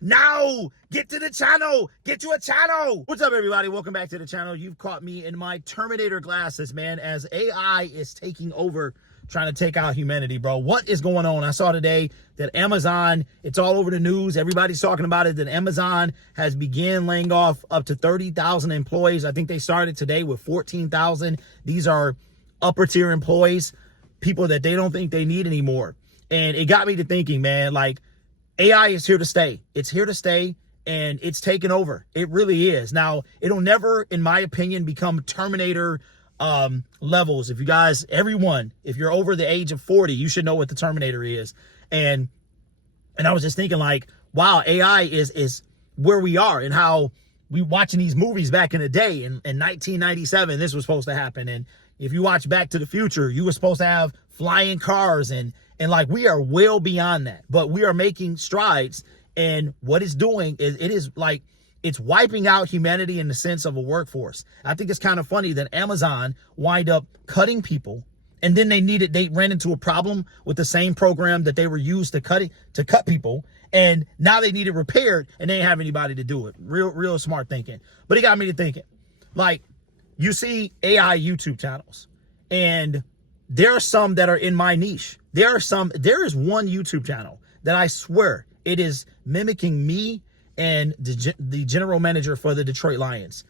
Now, get to the channel. Get to a channel. What's up, everybody? Welcome back to the channel. You've caught me in my Terminator glasses, man, as AI is taking over, trying to take out humanity, bro. What is going on? I saw today that Amazon, it's all over the news. Everybody's talking about it, that Amazon has began laying off up to 30,000 employees. I think they started today with 14,000. These are upper tier employees, people that they don't think they need anymore. And it got me to thinking, man, like, AI is here to stay. It's here to stay, and it's taken over. It really is. Now, it'll never, in my opinion, become Terminator levels. If you guys, everyone, if you're over the age of 40, you should know what the Terminator is. And I was just thinking, like, wow, AI is where we are, and how we watching these movies back in the day. In 1997, this was supposed to happen. And if you watch Back to the Future, you were supposed to have flying cars, and like, we are well beyond that, but we are making strides. And what it's doing is, it is like, it's wiping out humanity in the sense of a workforce. I think it's kind of funny that Amazon wind up cutting people, and then they ran into a problem with the same program that they were used to cut people. And now they need it repaired, and they didn't have anybody to do it. Real smart thinking. But it got me to thinking, like, you see AI YouTube channels, and there are some that are in my niche. There is one YouTube channel that I swear it is mimicking me and the general manager for the Detroit Lions.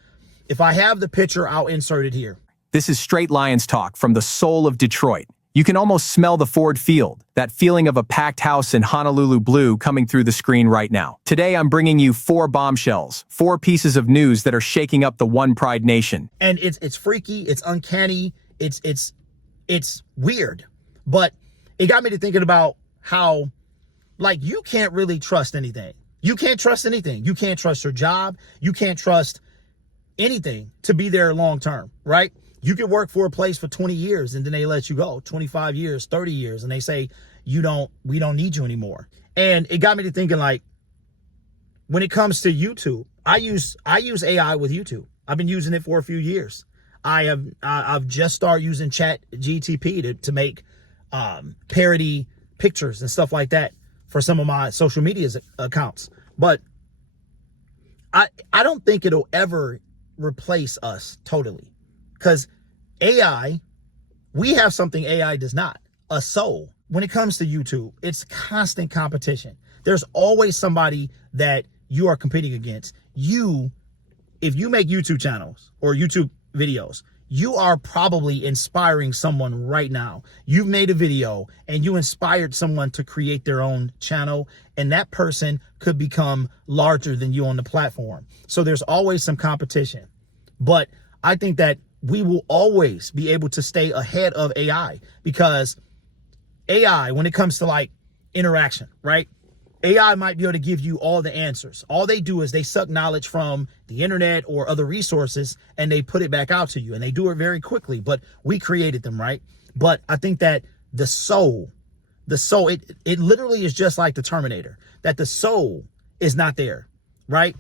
If I have the picture, I'll insert it here. This is straight Lions talk from the soul of Detroit. You can almost smell the Ford Field, that feeling of a packed house in Honolulu blue coming through the screen right now. Today, I'm bringing you 4 bombshells, 4 pieces of news that are shaking up the One Pride Nation. And it's freaky, it's uncanny, it's weird, but it got me to thinking about how, like, you can't really trust anything. You can't trust anything. You can't trust your job. You can't trust anything to be there long term, right? You could work for a place for 20 years and then they let you go, 25 years, 30 years, and they say, we don't need you anymore. And it got me to thinking, like, when it comes to YouTube, I use AI with YouTube. I've been using it for a few years. I've just started using ChatGPT to make parody pictures and stuff like that for some of my social media accounts. But I don't think it'll ever replace us totally, because AI, we have something AI does not, a soul. When it comes to YouTube, it's constant competition. There's always somebody that you are competing against. If you make YouTube channels or YouTube videos, you are probably inspiring someone right now. You've made a video and you inspired someone to create their own channel, and that person could become larger than you on the platform. So there's always some competition. But I think that we will always be able to stay ahead of AI, because AI, when it comes to, like, interaction, right? AI might be able to give you all the answers. All they do is they suck knowledge from the internet or other resources, and they put it back out to you, and they do it very quickly, but we created them, right? But I think that the soul, it literally is just like the Terminator, that the soul is not there, right?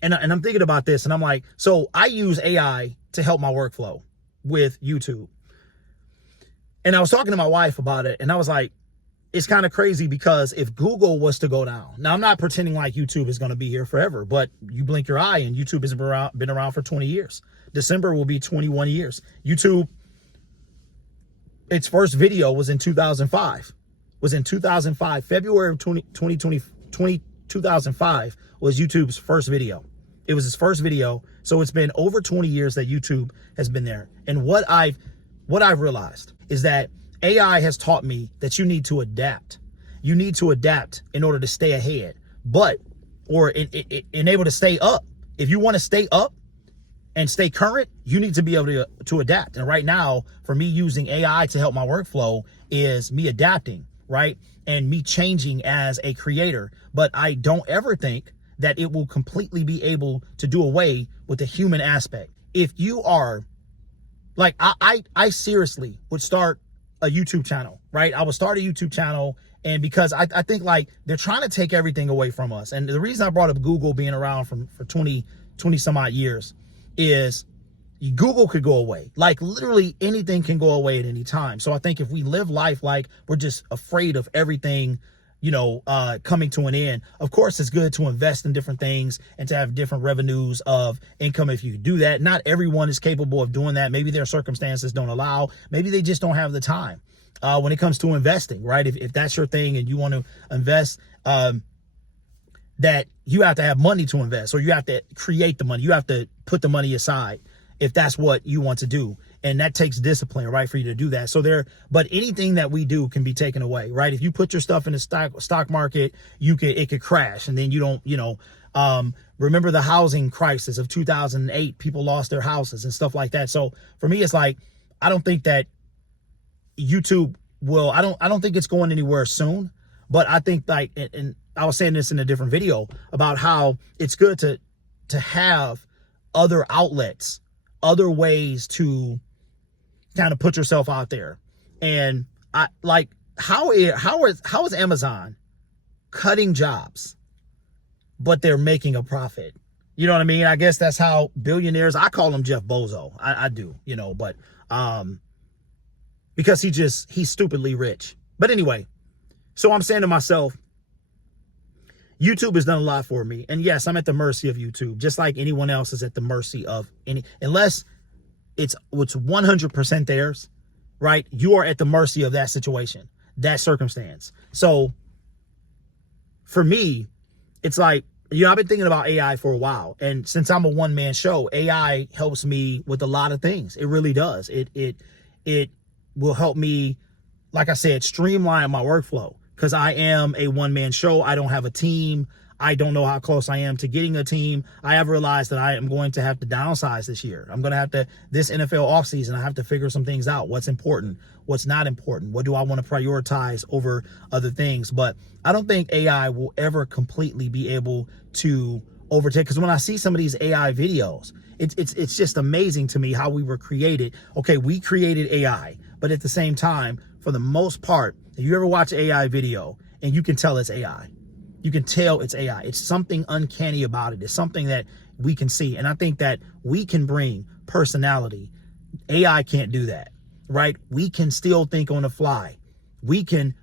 And I'm thinking about this, and I'm like, so I use AI to help my workflow with YouTube. And I was talking to my wife about it, and I was like, it's kind of crazy, because if Google was to go down, now I'm not pretending like YouTube is going to be here forever, but you blink your eye and YouTube has been around for 20 years. December will be 21 years. YouTube, its first video was in 2005. February of 2005 was YouTube's first video. It was his first video. So it's been over 20 years that YouTube has been there. And what I've realized is that AI has taught me that you need to adapt. You need to adapt in order to stay ahead, or able to stay up. If you want to stay up and stay current, you need to be able to adapt. And right now, for me, using AI to help my workflow is me adapting, right? And me changing as a creator. But I don't ever think that it will completely be able to do away with the human aspect. If you are, like, I seriously would start a YouTube channel, right? I would start a YouTube channel, and because I think, like, they're trying to take everything away from us. And the reason I brought up Google being around for 20 some odd years is Google could go away. Like, literally anything can go away at any time. So I think if we live life like we're just afraid of everything, coming to an end. Of course, it's good to invest in different things and to have different revenues of income if you do that. Not everyone is capable of doing that. Maybe their circumstances don't allow. Maybe they just don't have the time when it comes to investing, right? If that's your thing and you want to invest, that you have to have money to invest, or you have to create the money. You have to put the money aside if that's what you want to do. And that takes discipline, right, for you to do that. But anything that we do can be taken away, right? If you put your stuff in the stock market, it could crash, and then you don't, remember the housing crisis of 2008, people lost their houses and stuff like that. So for me, it's like, I don't think that YouTube will, I don't think it's going anywhere soon, but I think and I was saying this in a different video about how it's good to have other outlets, other ways to kind of put yourself out there. And I like, how is Amazon cutting jobs, but they're making a profit? You know what I mean? I guess that's how billionaires, I call him Jeff Bozo. I do, but because he's stupidly rich. But anyway, so I'm saying to myself, YouTube has done a lot for me. And yes, I'm at the mercy of YouTube, just like anyone else is at the mercy of unless it's 100% theirs, right? You are at the mercy of that situation, that circumstance. So for me, it's like, I've been thinking about AI for a while. And since I'm a one-man show, AI helps me with a lot of things. It really does. It will help me, like I said, streamline my workflow, because I am a one-man show. I don't have a team. I don't know how close I am to getting a team. I have realized that I am going to have to downsize this year. I'm going to have to, this NFL offseason, I have to figure some things out. What's important? What's not important? What do I want to prioritize over other things? But I don't think AI will ever completely be able to overtake, because when I see some of these AI videos, it's just amazing to me how we were created. Okay, we created AI, but at the same time, for the most part, if you ever watch an AI video and you can tell it's AI, you can tell it's AI. It's something uncanny about it. It's something that we can see. And I think that we can bring personality. AI can't do that, right? We can still think on the fly. The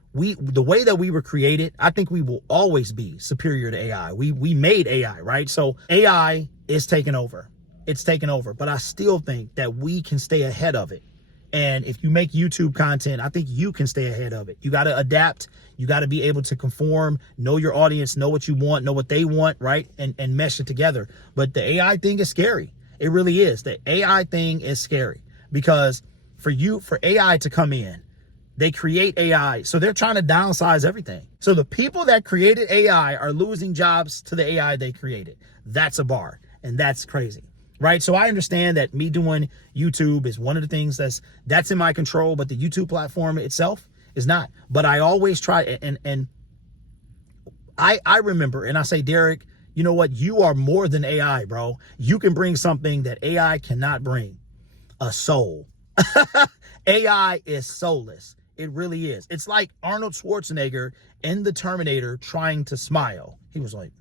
way that we were created, I think we will always be superior to AI. We made AI, right? So AI is taking over. It's taken over. But I still think that we can stay ahead of it. And if you make YouTube content, I think you can stay ahead of it. You got to adapt. You got to be able to conform, know your audience, know what you want, know what they want, right? And mesh it together. But the AI thing is scary. It really is. The AI thing is scary, because for AI to come in, they create AI. So they're trying to downsize everything. So the people that created AI are losing jobs to the AI they created. That's a bar. And that's crazy. Right. So I understand that me doing YouTube is one of the things that's in my control, but the YouTube platform itself is not. But I always try, and I remember, and I say, Derek, you know what? You are more than AI, bro. You can bring something that AI cannot bring, a soul. AI is soulless. It really is. It's like Arnold Schwarzenegger in The Terminator trying to smile. He was like,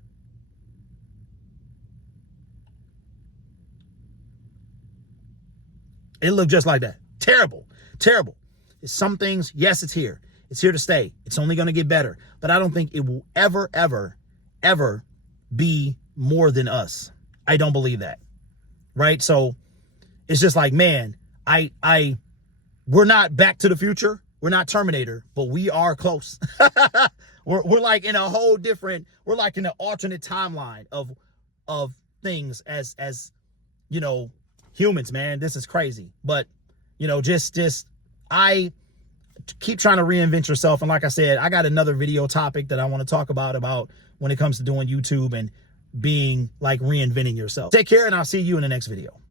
it looked just like that. Terrible, terrible. Some things, yes, it's here. It's here to stay. It's only going to get better. But I don't think it will ever, ever, ever be more than us. I don't believe that. Right? So it's just like, man, we're not Back to the Future. We're not Terminator, but we are close. We're like in a whole different, we're like in an alternate timeline of things as humans, man. This is crazy. But I keep trying to reinvent yourself. And like I said, I got another video topic that I want to talk about when it comes to doing YouTube and being like reinventing yourself. Take care, and I'll see you in the next video.